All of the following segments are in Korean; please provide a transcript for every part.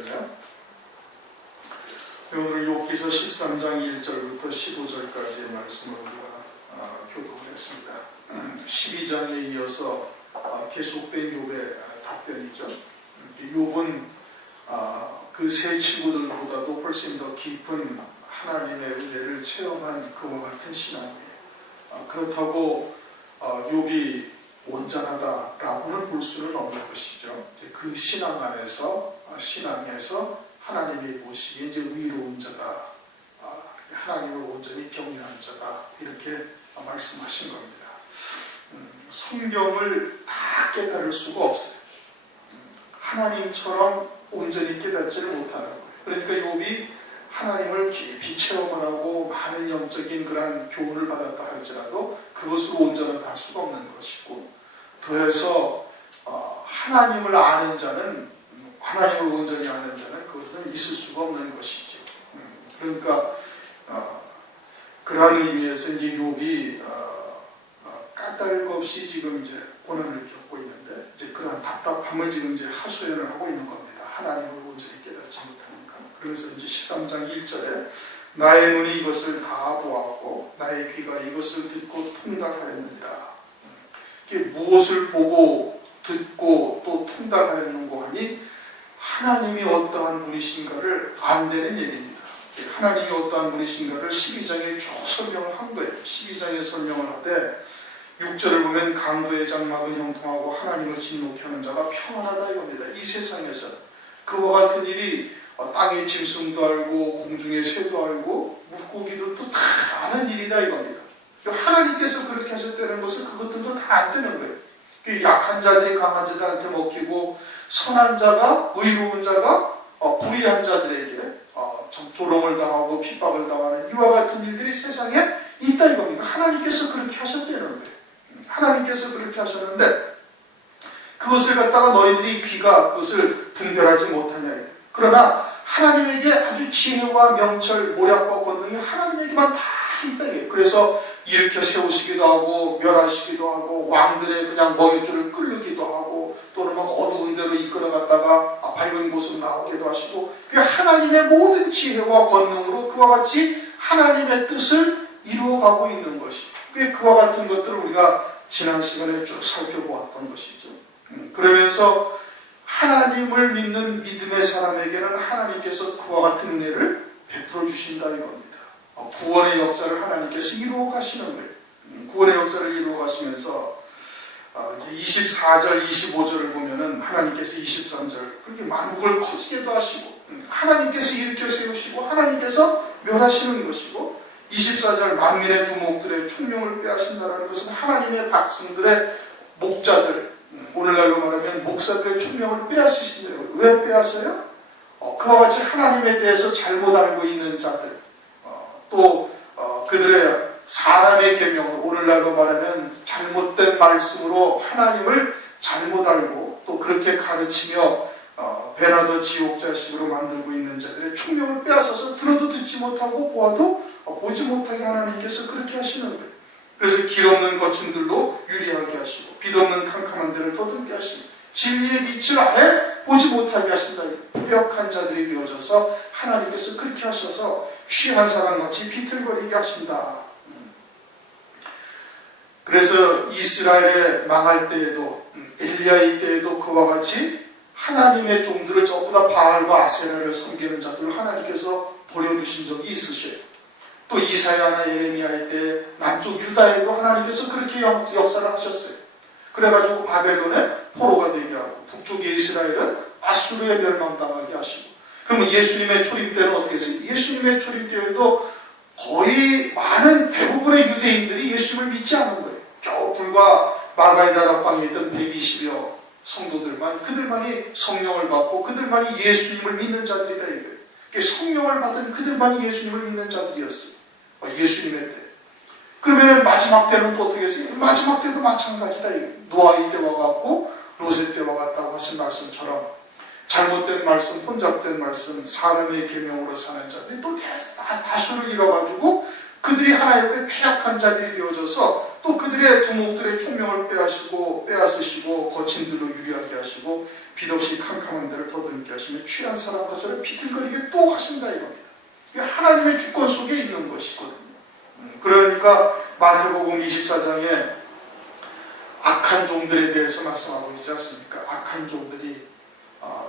있거든요. 오늘 욥기서 13장 1절부터 15절까지의 말씀을 우리가 교독을 했습니다. 12장에 이어서 계속된 욥의 답변이죠. 욥은 그 세 친구들보다도 훨씬 더 깊은 하나님의 은혜를 체험한 그와 같은 신앙이에요. 그렇다고 욥이 온전하다라고는 볼 수는 없는 것이죠. 그 신앙에서 하나님이 보시기에 이제 의로운 자다, 하나님을 온전히 경외하는 자다, 이렇게 말씀하신 겁니다. 성경을 다 깨달을 수가 없어요. 하나님처럼 온전히 깨닫지를 못하는 거예요. 그러니까 욥이 하나님을 깊이 체험을 하고 많은 영적인 그런 교훈을 받았다 할지라도 그것으로 온전하다 할 수가 없는 것이고, 더해서 하나님을 아는 자는, 하나님을 온전히 아는 자는 그것은 있을 수가 없는 것이죠. 그러니까 그러한 의미에서 이제 욥이 까닭 없이 지금 이제 고난을 겪고 있는데, 이제 그러한 답답함을 지금 이제 하소연을 하고 있는 겁니다. 하나님을 온전히 깨닫지 못하니까. 그래서 이제 13장 1절에 나의 눈이 이것을 다 보았고 나의 귀가 이것을 듣고 통달하였느니라. 이게 무엇을 보고 듣고 또 통달하였는고 하니 하나님이 어떠한 분이신가를 안다는 얘기입니다. 하나님이 어떠한 분이신가를 12장에 쭉 설명을 한 거예요. 12장에 설명을 하되 6절을 보면 강도의 장막은 형통하고 하나님을 진노케 하는 자가 평안하다 이겁니다. 이 세상에서 그와 같은 일이 땅의 짐승도 알고 공중의 새도 알고 물고기들도 다 아는 일이다 이겁니다. 하나님께서 그렇게 하셨다는 것은 그것들도 다 안 되는 거예요. 약한 자들이 강한 자들한테 먹히고 선한 자가, 의로운 자가 불의한 자들에게 조롱을 당하고 핍박을 당하는 이와 같은 일들이 세상에 있다 이겁니다. 하나님께서 그렇게 하셨다는 거예요. 하나님께서 그렇게 하셨는데 그것을 갖다가 너희들이 귀가 그것을 분별하지 못하냐. 그러나 하나님에게 아주 지혜와 명철, 모략과 권능이 하나님에게만 다 있다. 그래서 일으켜 세우시기도 하고 멸하시기도 하고 왕들의 그냥 먹잇줄을 끌기도 하고 또는 막 어두운 데로 이끌어갔다가 밝은 곳으로 나오기도 하시고, 그 하나님의 모든 지혜와 권능으로 그와 같이 하나님의 뜻을 이루어가고 있는 것이, 그와 같은 것들을 우리가 지난 시간에 쭉 살펴보았던 것이죠. 그러면서 하나님을 믿는 믿음의 사람에게는 하나님께서 그와 같은 은혜를 베풀어 주신다 이겁니다. 구원의 역사를 하나님께서 이루어 가시는 거예요. 구원의 역사를 이루어 가시면서 이제 24절, 25절을 보면은 하나님께서 23절 그렇게 만국을 커지게도 하시고 하나님께서 일으켜 세우시고 하나님께서 멸하시는 것이고, 24절 만민의 두목들의 총명을 빼앗는다는 것은 하나님의 백성들의 목자들, 오늘날로 말하면 목사들의 총명을 빼앗으신다는 거예요. 왜 빼앗어요? 그와 같이 하나님에 대해서 잘못 알고 있는 자들, 또 그들의 사람의 계명을, 오늘날로 말하면 잘못된 말씀으로 하나님을 잘못 알고 또 그렇게 가르치며 배나더 지옥자식으로 만들고 있는 자들의 총명을 빼앗아서 들어도 듣지 못하고 보아도 보지 못하게 하나님께서 그렇게 하시는 거예요. 그래서 길 없는 거친들도 유리하게 하시고 빛 없는 캄캄한 데를 더듬게 하시고 진리의 빛을 아예 보지 못하게 하신다. 빼역한 자들이 되어져서 하나님께서 그렇게 하셔서 취한 사람같이 비틀거리게 하신다. 그래서 이스라엘에 망할 때에도, 엘리야의 때에도 그와 같이 하나님의 종들을 전부 다 바알과 아세라를 섬기는 자들을 하나님께서 버려두신 적이 있으셔요. 또 이사야나 예레미야의 때 남쪽 유다에도 하나님께서 그렇게 역사를 하셨어요. 그래가지고 바벨론의 포로가 되게 하고 북쪽의 이스라엘은 아수르에 멸망당하게 하시고, 그러면 예수님의 초림 때는 어떻게 했어요? 예수님의 초림 때에도 거의 많은 대부분의 유대인들이 예수님을 믿지 않은 거예요. 겨우 불과 마가다 다락방에 있던 120여 성도들만, 그들만이 성령을 받고 그들만이 예수님을 믿는 자들이다 이거예요. 성령을 받은 그들만이 예수님을 믿는 자들이었어요. 예수님의 때. 그러면 마지막 때는 또 어떻게 했어요? 마지막 때도 마찬가지다. 노아의 때와 같고 롯의 때와 같다고 하신 말씀처럼 잘못된 말씀, 혼잡된 말씀, 사람의 계명으로 사는 자들이 또 다수를 이뤄가지고 그들이 하나님 앞에 패역한 자들이 되어져서 또 그들이 그들의 두목들의 총명을 빼앗으시고 거친 들로 유리하게 하시고 빛없이 캄캄한 데를 더듬게 하시며 취한 사람들처럼 비틀거리게 또 하신다 이겁니다. 이게 하나님의 주권 속에 있는 것이거든요. 그러니까 마태복음 24장에 악한 종들에 대해서 말씀하고 있지 않습니까? 악한 종들이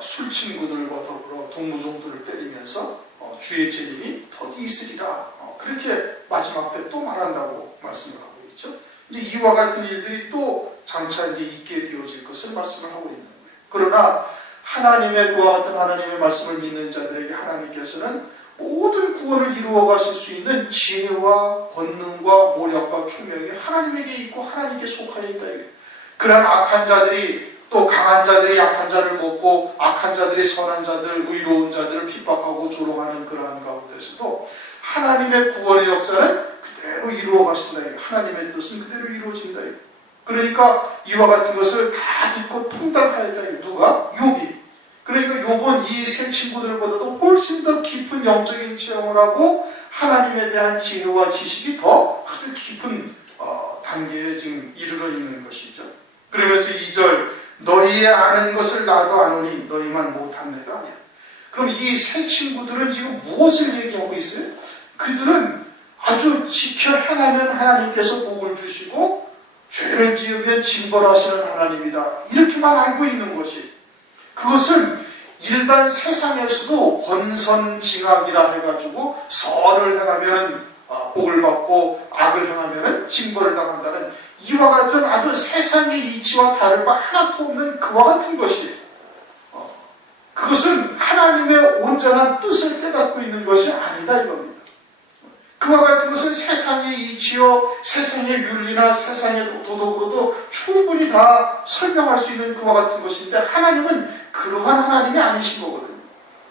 술 친구들과 더불어 동무종들을 때리면서 주의 재림이 더디 있으리라. 그렇게 마지막 때 또 말한다고 말씀을 하고 있죠. 이제 이와 같은 일들이 또 장차 이제 있게 되어질 것을 말씀을 하고 있는 거예요. 그러나 하나님의 그와 같은 하나님의 말씀을 믿는 자들에게 하나님께서는 모든 구원을 이루어 가실 수 있는 지혜와 권능과 모략과 총명이 하나님에게 있고 하나님께 속하여 있다. 그러한 악한 자들이 또 강한 자들이 약한 자를 먹고 악한 자들이 선한 자들, 의로운 자들을 핍박하고 조롱하는 그러한 가운데서도 하나님의 구원의 역사는 그대로 이루어 가신다. 하나님의 뜻은 그대로 이루어진다. 그러니까 이와 같은 것을 다 듣고 통달하였다. 누가? 욥이. 그러니까 욥은 이 세 친구들보다도 훨씬 더 깊은 영적인 체험을 하고 하나님에 대한 지혜와 지식이 더 아주 깊은 단계에 지금 이르러 있는 것이죠. 그러면서 2절 너희의 아는 것을 나도 아노니 너희만 못한 내가 아니야. 그럼 이 세 친구들은 지금 무엇을 얘기하고 있어요? 그들은 아주 지켜 행하면 하나님께서 복을 주시고 죄를 지으면 징벌하시는 하나님이다. 이렇게만 알고 있는 것이, 그것은 일반 세상에서도 권선징악이라 해가지고 선을 행하면 복을 받고 악을 행하면 징벌을 당한다는 이와 같은 아주 세상의 이치와 다를 바 하나도 없는 그와 같은 것이, 그것은 하나님의 온전한 뜻을 깨닫고 있는 것이 아니다 이겁니다. 그와 같은 것은 세상의 이치요, 세상의 윤리나 세상의 도덕으로도 충분히 다 설명할 수 있는 그와 같은 것인데 하나님은 그러한 하나님이 아니신 거거든요.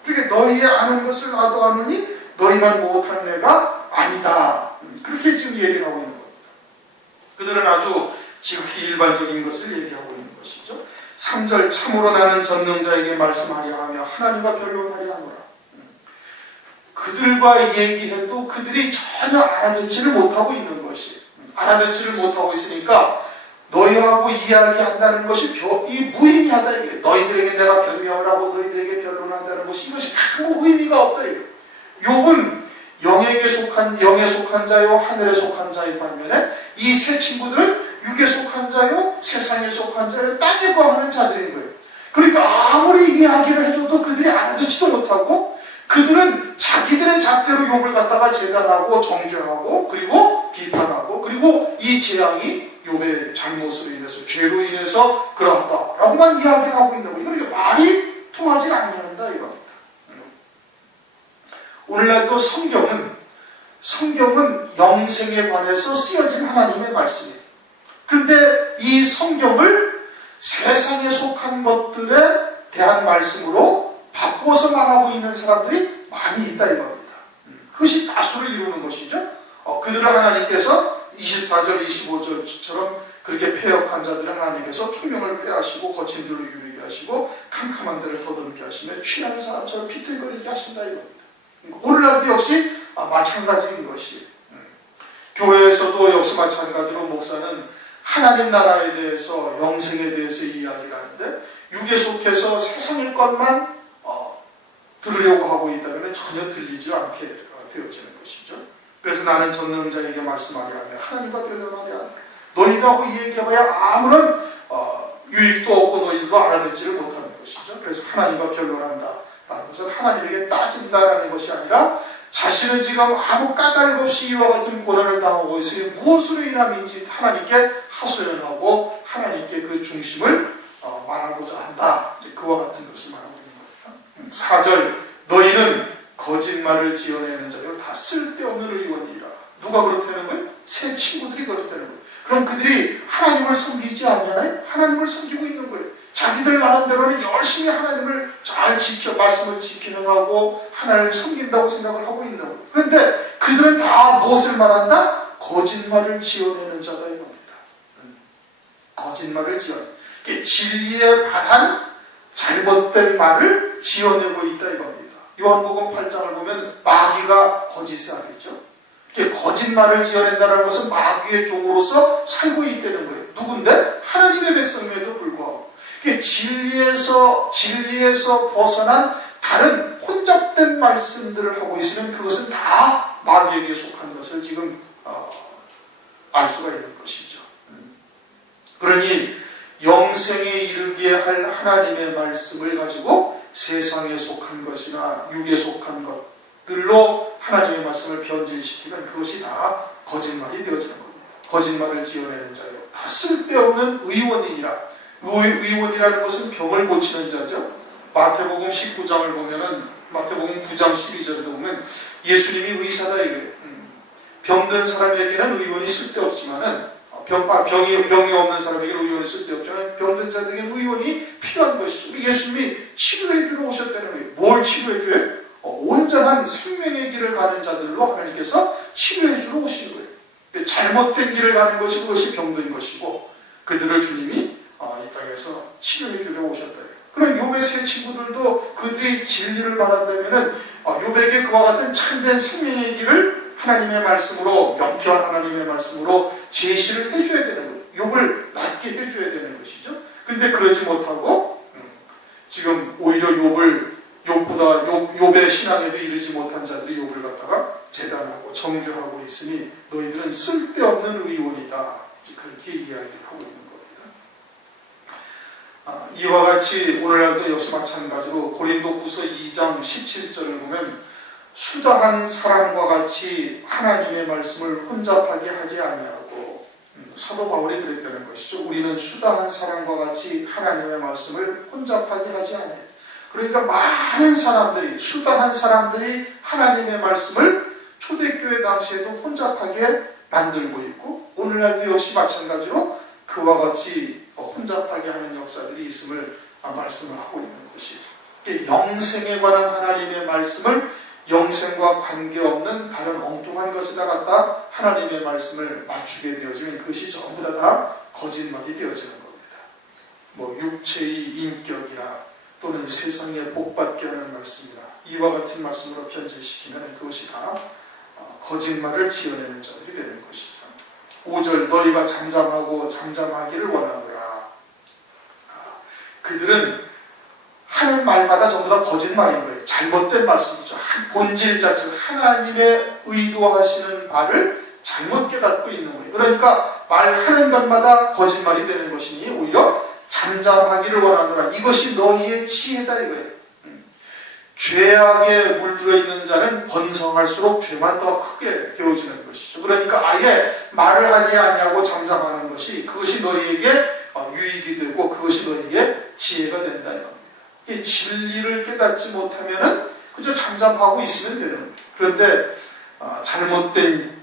그러니까 너희의 아는 것을 나도 아느니 너희만 못한 내가 아니다. 그렇게 지금 얘기를 하고 있는 겁니다. 그들은 아주 지극히 일반적인 것을 얘기하고 있는 것이죠. 3절 참으로 나는 전능자에게 말씀하려 하며 하나님과 변론하려 하노라. 그들과 얘기해도 그들이 전혀 알아듣지를 못하고 있는 것이, 알아듣지를 못하고 있으니까 너희하고 이야기한다는 것이 무의미하다. 이게 너희들에게 내가 변명을 하고 너희들에게 변론한다는 것이, 이것이 아무 의미가 없다. 욥은 영에 속한 자요 하늘에 속한 자의 반면에 이 세 친구들은 육에 속한 자요 세상에 속한 자요 땅에 거하는 자들인 거예요. 그러니까 아무리 이야기를 해줘도 그들이 알아듣지도 못하고, 그들은 자기들의 잣대로 욥을 갖다가 재단하고 정죄하고 그리고 비판하고, 그리고 이 재앙이 욥의 잘못으로 인해서 죄로 인해서 그러하다라고만 이야기를 하고 있는 거예요. 이거 말이 통하지 않는다 이겁니다. 오늘날 또 성경은 영생에 관해서 쓰여진 하나님의 말씀이에요. 그런데 이 성경을 세상에 속한 것들에 대한 말씀으로 바꿔서 말하고 있는 사람들이 많이 있다 이겁니다. 그것이 다수를 이루는 것이죠. 그들을 하나님께서 24절 25절처럼 그렇게 패역한 자들을 하나님께서 총명을 빼앗으시고 거친 들로 유리게 하시고 캄캄한 데를 더듬게 하시며 취한 사람처럼 비틀거리게 하신다 이겁니다. 오늘날도 역시 마찬가지인 것이, 교회에서도 역시 마찬가지로 목사는 하나님 나라에 대해서, 영생에 대해서 이야기를 하는데 육에 속해서 세상의 것만 들으려고 하고 있다면 전혀 들리지 않게 되어지는 것이죠. 그래서 나는 전능자에게 말씀하려 하며 하나님과 변론하려 하며 너희하고 얘기해봐야 아무런 유익도 없고 너희도 알아듣지를 못하는 것이죠. 그래서 하나님과 변론한다라는 것은 하나님에게 따진다라는 것이 아니라 자신은 지금 아무 까닭 없이 이와 같은 고난을 당하고 있으니 무엇으로 인함인지 하나님께 하소연하고 하나님께 그 중심을 말하고자 한다. 이제 그와 같은 것을 말하고 있는 겁니다. 4절 너희는 거짓말을 지어내는 자요 다 쓸데없는 의원이라. 누가 그렇다는 거예요? 새 친구들이 그렇다는 거예요. 그럼 그들이 하나님을 섬기지 않냐나요? 하나님을 섬기고 있는 거예요. 자기들 나름대로는 열심히 하나님을 잘 말씀을 지키려고 하나님을 섬긴다고 생각을 하고 있는 거예요. 그런데 그들은 다 무엇을 말한다? 거짓말을 지어내는 자다 이겁니다. 거짓말을 진리에 반한 잘못된 말을 지어내고 있다 이겁니다. 요한복음 8장을 보면 마귀가 거짓을 하겠죠. 이렇게 거짓말을 지어낸다는 것은 마귀의 종으로서 살고 있다는 거예요. 누군데? 하나님의 백성임에도 불구하고. 이게 진리에서 벗어난 다른 혼잡된 말씀들을 하고 있으면 그것은 다 마귀에게 속한 것을 지금 알 수가 있는 것이죠. 그러니 영생에 이르게 할 하나님의 말씀을 가지고 세상에 속한 것이나 육에 속한 것들로 하나님의 말씀을 변질시키면 그것이 다 거짓말이 되어지는 겁니다. 거짓말을 지어내는 자요. 다 쓸데없는 의원이라는 것은 병을 고치는 자죠. 마태복음 19장을 보면은 마태복음 9장 12절에 보면 예수님이 의사다 이거예요. 병든 사람에게는 의원이 쓸데없지만은 병이 없는 사람에게는 의원이 쓸데없지만 병든 자들에게는 의원이 필요한 것이죠. 예수님이 치료해 주러 오셨다는 거예요. 뭘 치료해 줘요? 온전한 생명의 길을 가는 자들로 하나님께서 치료해 주러 오시는 거예요. 잘못된 길을 가는 것이 그것이 병든 것이고 그들을 주님이 이 땅에서 치료해 주러 오셨다. 그럼 욥의 세 친구들도 그들이 진리를 받았다면은 욥에게 그와 같은 참된 생명의 길을 하나님의 말씀으로 명쾌한 하나님의 말씀으로 제시를 해줘야 되는 거예요. 욥을 낫게 해줘야 되는 것이죠. 그런데 그러지 못하고 지금 오히려 욥의 신앙에도 이르지 못한 자들이 욥을 갖다가 재단하고 정죄하고 있으니 너희들은 쓸데없는 의원이다. 그렇게 이야기를 하고 있는 겁니다. 이와 같이 오늘날도 역시 마찬가지로 고린도후서 2장 17절을 보면 수다한 사람과 같이 하나님의 말씀을 혼잡하게 하지 아니하고 사도 바울이 그랬다는 것이죠. 우리는 수다한 사람과 같이 하나님의 말씀을 혼잡하게 하지 아니해요. 그러니까 많은 사람들이 수다한 사람들이 하나님의 말씀을 초대교회 당시에도 혼잡하게 만들고 있고 오늘날도 역시 마찬가지로 그와 같이 혼잡하게 하는 역사들이 있음을 말씀을 하고 있는 것이 영생에 관한 하나님의 말씀을 영생과 관계없는 다른 엉뚱한 것에다 갖다 하나님의 말씀을 맞추게 되어지면 그것이 전부 다 거짓말이 되어지는 겁니다. 육체의 인격이나 또는 세상에 복받게 하는 말씀이나 이와 같은 말씀으로 변질시키면 그것이 다 거짓말을 지어내는 자들이 되는 것이죠. 5절 너희가 잠잠하고 잠잠하기를 원하노라. 그들은 하는 말마다 전부 다 거짓말인 거예요. 잘못된 말씀이죠. 본질 자체가 하나님의 의도하시는 바를 잘못 깨닫고 있는 거예요. 그러니까 말하는 것마다 거짓말이 되는 것이니 오히려 잠잠하기를 원하노라. 이것이 너희의 지혜다 이거예요. 죄악에 물들어 있는 자는 번성할수록 죄만 더 크게 되어지는 것이죠. 그러니까 아예 말을 하지 아니하고 잠잠하는 것이 그것이 너희에게 유익이 되고 그것이 너희의 지혜가 된다 이겁니다. 진리를 깨닫지 못하면은 그저 잠잠하고 있으면 되는 거예요. 그런데 잘못된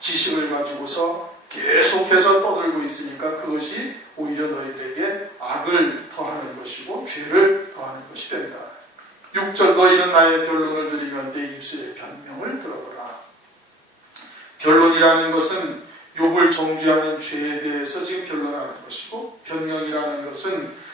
지식을 가지고서 계속해서 떠들고 있으니까 그것이 오히려 너희들에게 악을 더하는 것이고 죄를 더하는 것이 된다. 6절 너희는 나의 변론을 들으면 내 입술의 변명을 들어보라. 변론이라는 것은 욥을 정죄하는 죄에 대해서 지금 변론하는 것이고 변명이라는 것은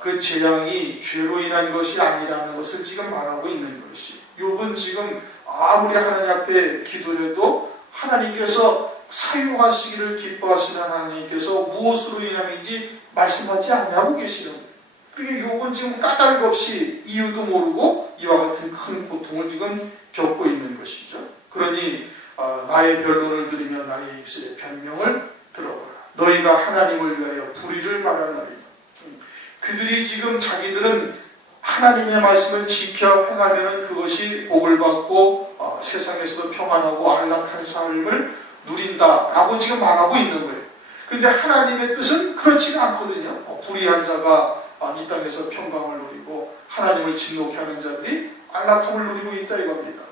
그 재앙이 죄로 인한 것이 아니라는 것을 지금 말하고 있는 것이 욥은 지금 아무리 하나님 앞에 기도해도 하나님께서 사유하시기를 기뻐하시는 하나님께서 무엇으로 인함인지 말씀하지 않냐고 계시는 거예요. 그러니까 욥은 지금 까닭 없이 이유도 모르고 이와 같은 큰 고통을 지금 겪고 있는 것이죠. 그러니 나의 변론을 들으며 나의 입술의 변명을 들어보라. 너희가 하나님을 위하여 불의를 말하나니 그들이 지금 자기들은 하나님의 말씀을 지켜 행하면 그것이 복을 받고 세상에서도 평안하고 안락한 삶을 누린다라고 지금 말하고 있는 거예요. 그런데 하나님의 뜻은 그렇지가 않거든요. 불의한 자가 이 땅에서 평강을 누리고 하나님을 진노케 하는 자들이 안락함을 누리고 있다 이겁니다.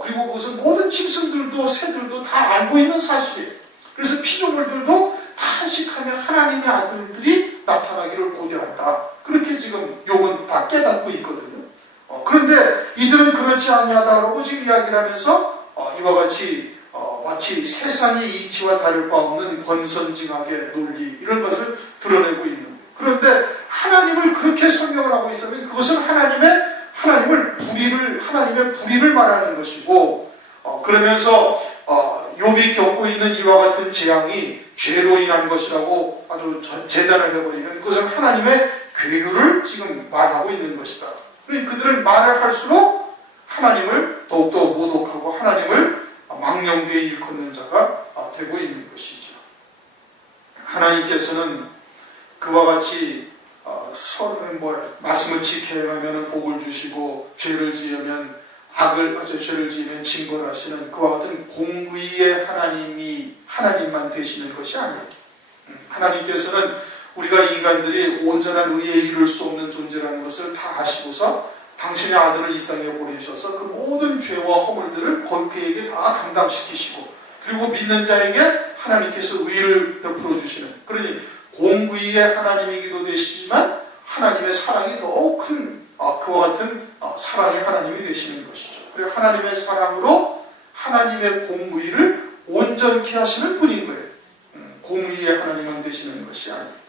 그리고 그것은 모든 짐승들도 새들도 다 알고 있는 사실이에요. 그래서 피조물들도 탄식하며 하나님의 아들들이 나타나기를 고대한다. 그렇게 지금 욥은 다 깨닫고 있거든요. 그런데 이들은 그렇지 아니하다라고 지금 이야기를 하면서 이와 같이 마치 세상의 이치와 다를 바 없는 권선징악의 논리 이런 것을 드러내고 있는 거예요. 그런데 하나님을 그렇게 설명을 하고 있으면 그것은 하나님의 불의를 말하는 것이고 그러면서 욥이 겪고 있는 이와 같은 재앙이 죄로 인한 것이라고 아주 재단을 해버리면 그것은 하나님의 괴유를 지금 말하고 있는 것이다. 그러니까 그들은 말을 할수록 하나님을 더욱더 모독하고 하나님을 망령되이 일컫는 자가 되고 있는 것이죠. 하나님께서는 그와 같이 말씀을 지켜야 하면 복을 주시고 죄를 지으면 죄를 지으면 징벌하시는 그와 같은 공의의 하나님만 되시는 것이 아니에요. 하나님께서는 우리가 인간들이 온전한 의에 이룰 수 없는 존재라는 것을 다 아시고서 당신의 아들을 이 땅에 보내셔서 그 모든 죄와 허물들을 그에게 다 담당시키시고 그리고 믿는 자에게 하나님께서 의를 베풀어 주시는, 그러니 공의의 하나님이기도 되시지만 하나님의 사랑이 더욱 큰 그와 같은 사랑의 하나님이 되시는 것이죠. 그리고 하나님의 사랑으로 하나님의 공의를 온전케 하시는 분인 거예요. 공의의 하나님만 되시는 것이 아니에요.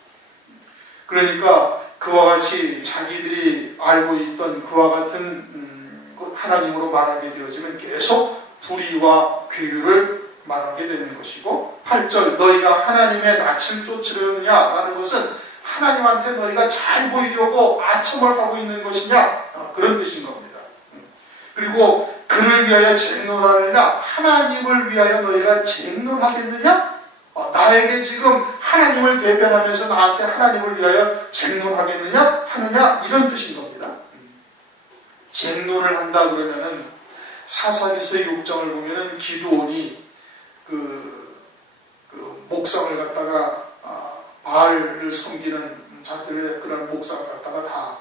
그러니까 그와 같이 자기들이 알고 있던 그와 같은 하나님으로 말하게 되어지면 계속 불의와 괴유를 말하게 되는 것이고, 8절 너희가 하나님의 낯을 쫓으려느냐라는 것은 하나님한테 너희가 잘 보이려고 아첨을 하고 있는 것이냐, 그런 뜻인 겁니다. 그리고 그를 위하여 쟁론하느냐, 하나님을 위하여 너희가 쟁론하겠느냐, 나에게 지금 하나님을 대변하면서 나한테 하나님을 위하여 쟁론하겠느냐 하느냐, 이런 뜻인 겁니다. 쟁론을 한다 그러면은 사사기서 6장을 보면은 기드온이 그 목상을 갖다가 바알을 섬기는 자들의 그런 목상을 갖다가 다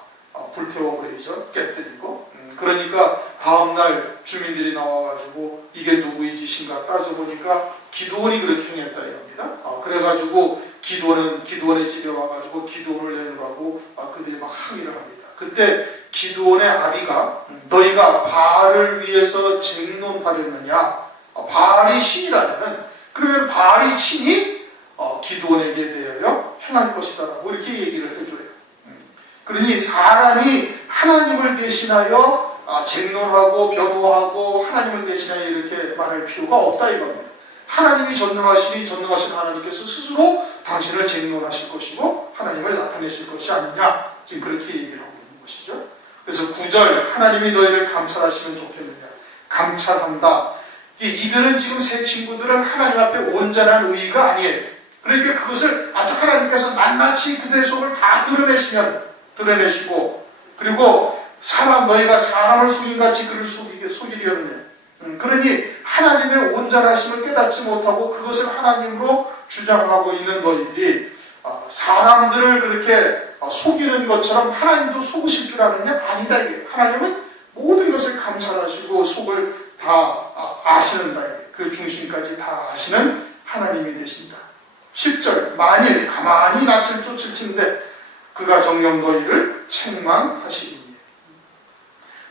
불태워버리죠. 깨뜨리고. 그러니까 다음날 주민들이 나와가지고 이게 누구의 짓인가 따져보니까 기드온이 그렇게 행했다 이겁니다. 그래가지고 기드온의 집에 와가지고 기드온을 내놓으라고 그들이 막 항의를 합니다. 그때 기드온의 아비가 너희가 바알을 위해서 쟁론하려느냐, 바알이 신이라면 그러면 바알이 친히 기드온에게 대하여 행할 것이다라고 이렇게 얘기를 해줘요. 그러니 사람이 하나님을 대신하여 쟁론하고 변호하고 하나님을 대신하여 이렇게 말할 필요가 없다 이겁니다. 하나님이 전능하시니 전능하신 하나님께서 스스로 당신을 쟁론하실 것이고 하나님을 나타내실 것이 아니냐, 지금 그렇게 얘기를 하고 있는 것이죠. 그래서 9절 하나님이 너희를 감찰하시면 좋겠느냐, 감찰한다. 이들은 지금 새 친구들은 하나님 앞에 온전한 의의가 아니에요. 그러니까 그것을 아주 하나님께서 낱낱이 그들의 속을 다 드러내시고, 그리고 너희가 사람을 속인같이 그를 속이려네. 그러니 하나님의 온전하심을 깨닫지 못하고 그것을 하나님으로 주장하고 있는 너희들이 사람들을 그렇게 속이는 것처럼 하나님도 속으실 줄 아느냐? 아니다. 이게 하나님은 모든 것을 감찰하시고 속을 다 아시는 다, 그 중심까지 다 아시는 하나님이 되신다. 10절 만일 가만히 낯을 쫓을진대 그가 정녕 너희를 책망하시리니.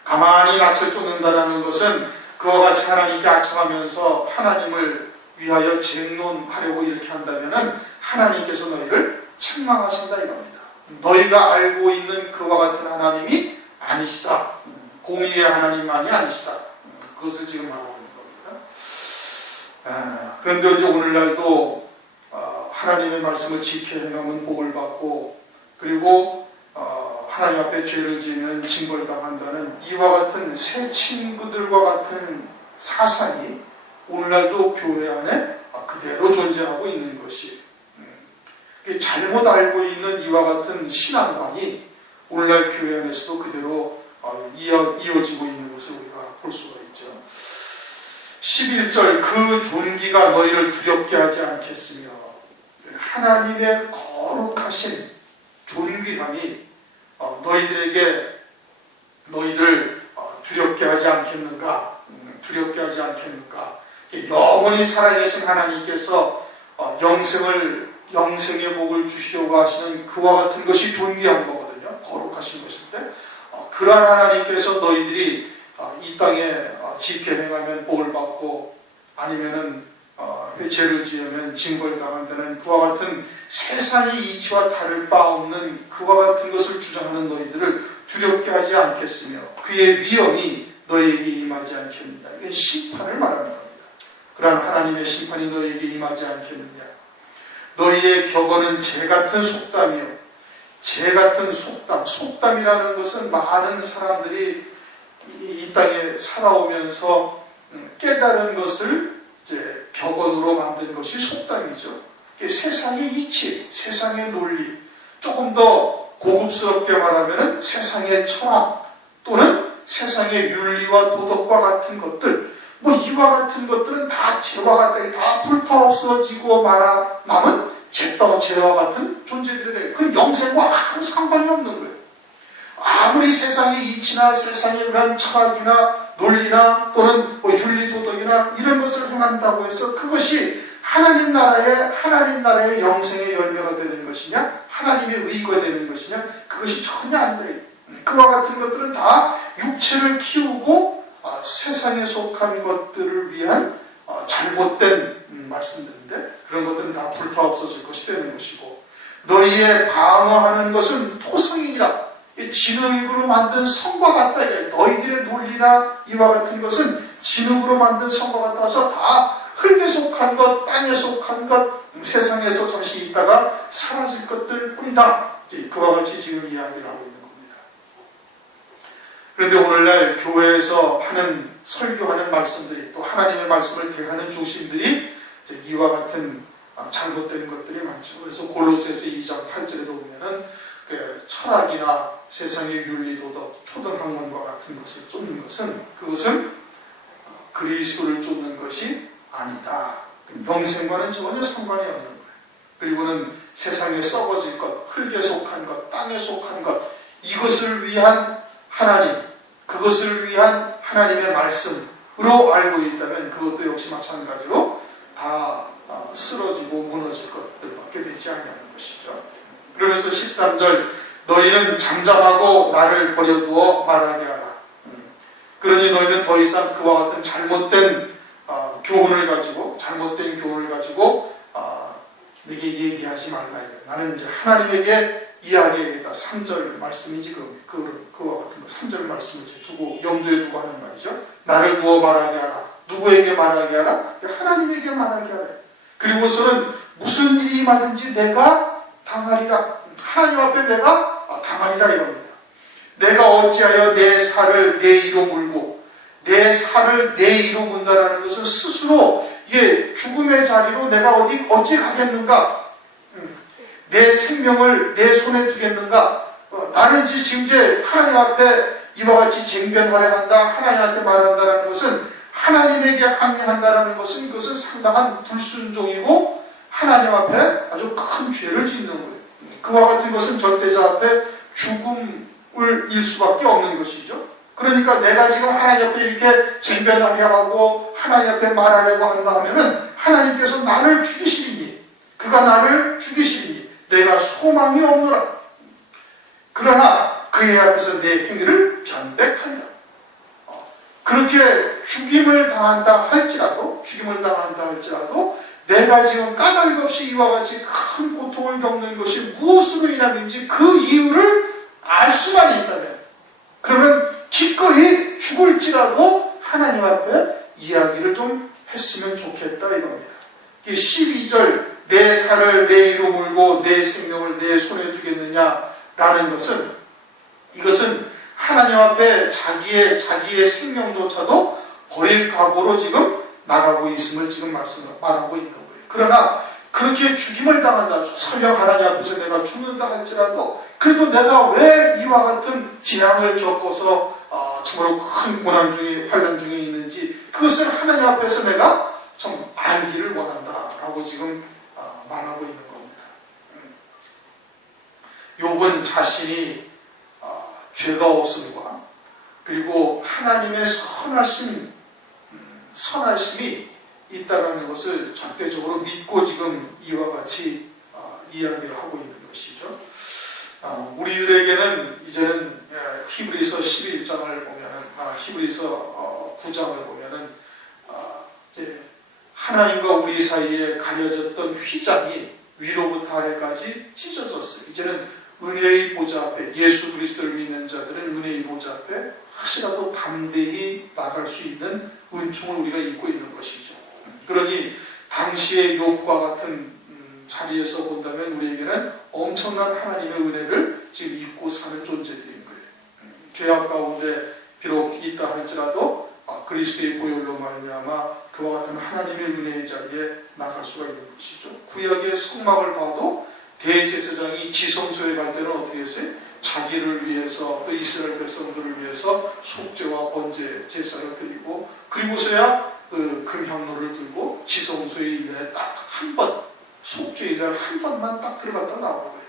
가만히 낯을 쫓는다라는 것은 그와 같이 하나님께 아첨하면서 하나님을 위하여 쟁론하려고 이렇게 한다면 하나님께서 너희를 책망하신다 이겁니다. 너희가 알고 있는 그와 같은 하나님이 아니시다. 공의의 하나님만이 아니시다. 그것을 지금 말하고 있는 겁니다. 그런데 이제 오늘날도 하나님의 말씀을 지켜 행하면 복을 받고, 그리고 하나님 앞에 죄를 지으면 징벌당한다는 이와 같은 새 친구들과 같은 사상이 오늘날도 교회 안에 그대로 존재하고 있는 것이, 잘못 알고 있는 이와 같은 신앙관이 오늘날 교회 안에서도 그대로 이어지고 있는 것을 우리가 볼 수가 있죠. 11절 그 존귀가 너희를 두렵게 하지 않겠으며, 하나님의 거룩하신 존귀함이 너희들 두렵게 하지 않겠는가? 두렵게 하지 않겠는가? 영원히 살아계신 하나님께서 영생의 복을 주시려고 하시는 그와 같은 것이 존귀한 거거든요. 거룩하신 것인데, 그러한 하나님께서 너희들이 이 땅에 지켜 행하면 복을 받고 아니면은 죄를 지으면 징벌당한다는 그와 같은 세상의 이치와 다를 바 없는 그와 같은 것을 주장하는 너희들을 두렵게 하지 않겠으며 그의 위엄이 너희에게 임하지 않겠느냐. 이건 심판을 말하는 겁니다. 그러한 하나님의 심판이 너희에게 임하지 않겠느냐. 너희의 격언은 재같은 속담이요. 재같은 속담. 속담이라는 것은 많은 사람들이 이 땅에 살아오면서 깨달은 것을 이제 격언으로 만든 것이 속담이죠. 세상의 이치, 세상의 논리, 조금 더 고급스럽게 말하면 세상의 철학 또는 세상의 윤리와 도덕과 같은 것들, 뭐 이와 같은 것들은 다 재와 같다, 다 불타 없어지고 남은 재와 같은 존재들이 그 영생과 아무 상관이 없는 거예요. 아무리 세상의 이치나 세상의 그런 철학이나 논리나 또는 뭐 윤리 도덕이나 이런 것을 행한다고 해서 그것이 하나님 나라의 영생의 열매가 되는 것이냐, 하나님의 의가 되는 것이냐, 그것이 전혀 안 돼요. 그와 같은 것들은 다 육체를 키우고 세상에 속한 것들을 위한 잘못된 말씀들인데, 그런 것들은 다 불타 없어질 것이 되는 것이고, 너희의 방어하는 것은 토성이니라. 진흙으로 만든 성과 같다. 너희들의 논리나 이와 같은 것은 진흙으로 만든 성과 같아서 다 흙에 속한 것, 땅에 속한 것, 세상에서 잠시 있다가 사라질 것들 뿐이다. 그와 같이 지금 이야기를 하고 있는 겁니다. 그런데 오늘날 교회에서 하는 설교하는 말씀들이, 또 하나님의 말씀을 대하는 중심들이 이와 같은 잘못된 것들이 많죠. 그래서 골로새서 2장 8절에도 보면은 그 철학이나 세상의 윤리도덕, 초등학문과 같은 것을 쫓는 것은, 그것은 그리스도를 쫓는 것이 아니다. 영생과는 전혀 상관이 없는 거예요. 그리고는 세상에 썩어질 것, 흙에 속한 것, 땅에 속한 것, 이것을 위한 하나님, 그것을 위한 하나님의 말씀으로 알고 있다면 그것도 역시 마찬가지로 다 쓰러지고 무너질 것들밖에 되지 않는 것이죠. 그러면서 13절, 너희는 잠잠하고 나를 버려두어 말하게 하라. 그러니 너희는 더 이상 그와 같은 잘못된 교훈을 가지고 내게 얘기하지 말라. 나는 이제 하나님에게 이야기하겠다. 3절 말씀이지, 그와 같은 거 3절 말씀을 두고 염두에 두고 하는 말이죠. 나를 두어 말하게 하라. 누구에게 말하게 하라? 하나님에게 말하게 하라. 그리고서는 무슨 일이 임하든지 내가 당하리라. 하나님 앞에 내가 당하리라 이겁니다. 내가 어찌하여 내 살을 내 이로 물고 내 살을 내 이로 문다라는 것은 스스로 죽음의 자리로 내가 어찌 가겠는가? 내 생명을 내 손에 두겠는가? 나는 지금 이제 하나님 앞에 이와 같이 쟁변하려 한다, 하나님한테 말한다라는 것은, 하나님에게 항의한다라는 것은, 이것은 상당한 불순종이고 하나님 앞에 아주 큰 죄를 짓는 거예요. 그와 같은 것은 절대자 앞에 죽음을 일 수밖에 없는 것이죠. 그러니까 내가 지금 하나님 앞에 이렇게 쟁변하려 하고 하나님 앞에 말하려고 한다 하면은 하나님께서 나를 죽이시리니, 그가 나를 죽이시리니 내가 소망이 없노라. 그러나 그의 앞에서 내 행위를 변백하리라. 그렇게 죽임을 당한다 할지라도 내가 지금 까닭없이 이와 같이 큰 고통을 겪는 것이 무엇으로 인함인지 그 이유를 알 수만 있다면, 그러면 기꺼이 죽을지라도 하나님 앞에 이야기를 좀 했으면 좋겠다 이겁니다. 12절 내 살을 내 이로 물고 내 생명을 내 손에 두겠느냐라는 것은, 이것은 하나님 앞에 자기의 생명조차도 버릴 각오로 지금 나가고 있음을 지금 말하고 있는 거예요. 그러나 그렇게 죽임을 당한다, 설령 하나님 앞에서 내가 죽는다 할지라도 그래도 내가 왜 이와 같은 재앙을 겪어서 참으로 큰 고난 중에, 환난 중에 있는지 그것을 하나님 앞에서 내가 참 알기를 원한다라고 지금 말하고 있는 겁니다. 욥은 자신이 죄가 없음과 그리고 하나님의 선하심이 있다는 것을 절대적으로 믿고 지금 이와 같이 이야기를 하고 있는 것이죠. 우리들에게는 이제는 히브리서 11장을 보면은, 히브리서 9장을 보면은 이제 하나님과 우리 사이에 가려졌던 휘장이 위로부터 아래까지 찢어졌어요. 이제는 은혜의 보좌 앞에, 예수 그리스도를 믿는 자들은 은혜의 보좌 앞에 혹시라도 담대히 나갈 수 있는 은총을 우리가 입고 있는 것이죠. 그러니 당시의 욥과 같은 자리에서 본다면 우리에게는 엄청난 하나님의 은혜를 지금 입고 사는 존재들인 거예요. 죄악 가운데 비록 있다 할지라도 그리스도의 보혈로 말미암아 그와 같은 하나님의 은혜의 자리에 나갈 수가 있는 것이죠. 구약의 성막을 봐도 대제사장이 지성소에 갈 때는 어떻게 했어요? 자기를 위해서 또 이스라엘 백성들을 위해서 속죄와 번제 제사를 드리고 그리고서야 그 금향로를 들고 지성소에 1년에 딱 한 번 속죄 1년에 한 번만 딱 들어갔다 나오는 거예요.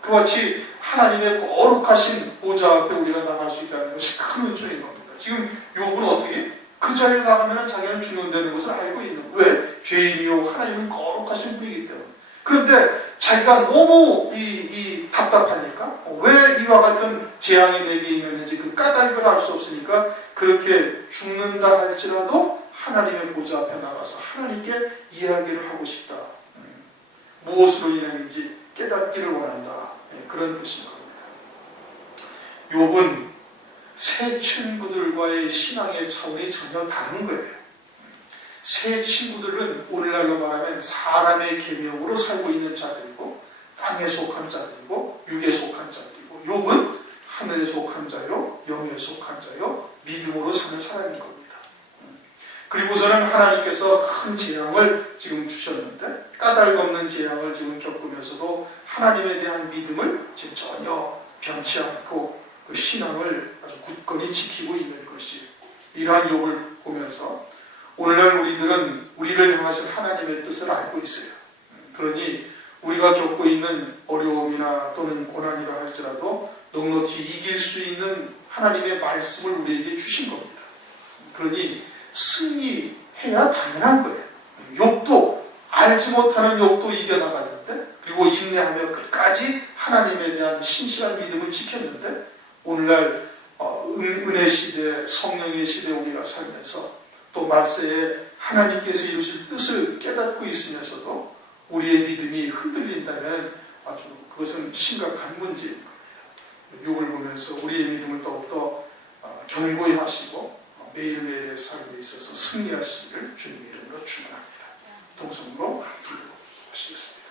그같이 하나님의 거룩하신 보좌 앞에 우리가 나갈 수 있다는 것이 큰 은총인 겁니다. 지금 욥은 어떻게? 그 자리에 나가면 자기는 죽는다는 것을 알고 있는 거예요. 왜? 죄인이요 하나님은 거룩하신 분이기 때문에. 그런데 자기가 너무 답답하니까 왜 이와 같은 재앙이 내게 임했는지 그 까닭을 알 수 없으니까 그렇게 죽는다 할지라도 하나님의 보좌 앞에 나가서 하나님께 이야기를 하고 싶다. 무엇으로 인했는지 깨닫기를 원한다. 그런 뜻인 겁니다. 욥은 새 친구들과의 신앙의 차원이 전혀 다른 거예요. 새 친구들은 오늘날로 말하면 사람의 계명으로 살고 있는 자들이고 땅에 속한 자들이고 육에 속한 자들이고 욥은 하늘에 속한 자요 영에 속한 자요 믿음으로 사는 사람인 겁니다. 그리고서는 하나님께서 큰 재앙을 지금 주셨는데 까닭 없는 재앙을 지금 겪으면서도 하나님에 대한 믿음을 지금 전혀 변치 않고 그 신앙을 아주 굳건히 지키고 있는 것이 이러한 욥을 보면서 오늘날 우리들은 우리를 향하신 하나님의 뜻을 알고 있어요. 그러니 우리가 겪고 있는 어려움이나 또는 고난이라 할지라도 넉넉히 이길 수 있는 하나님의 말씀을 우리에게 주신 겁니다. 그러니 승리해야 당연한 거예요. 욥도 알지 못하는 욥도 이겨나갔는데 그리고 인내하며 끝까지 하나님에 대한 신실한 믿음을 지켰는데 오늘날 은혜 시대, 성령의 시대에 우리가 살면서 또 말세에 하나님께서 이루실 뜻을 깨닫고 있으면서도 우리의 믿음이 흔들린다면 아주 그것은 심각한 문제인 겁니다. 욥을 보면서 우리의 믿음을 더욱더 견고히 하시고 매일매일의 삶에 있어서 승리하시기를 주님의 이름으로 축원합니다. 동성으로 기도하시겠습니다.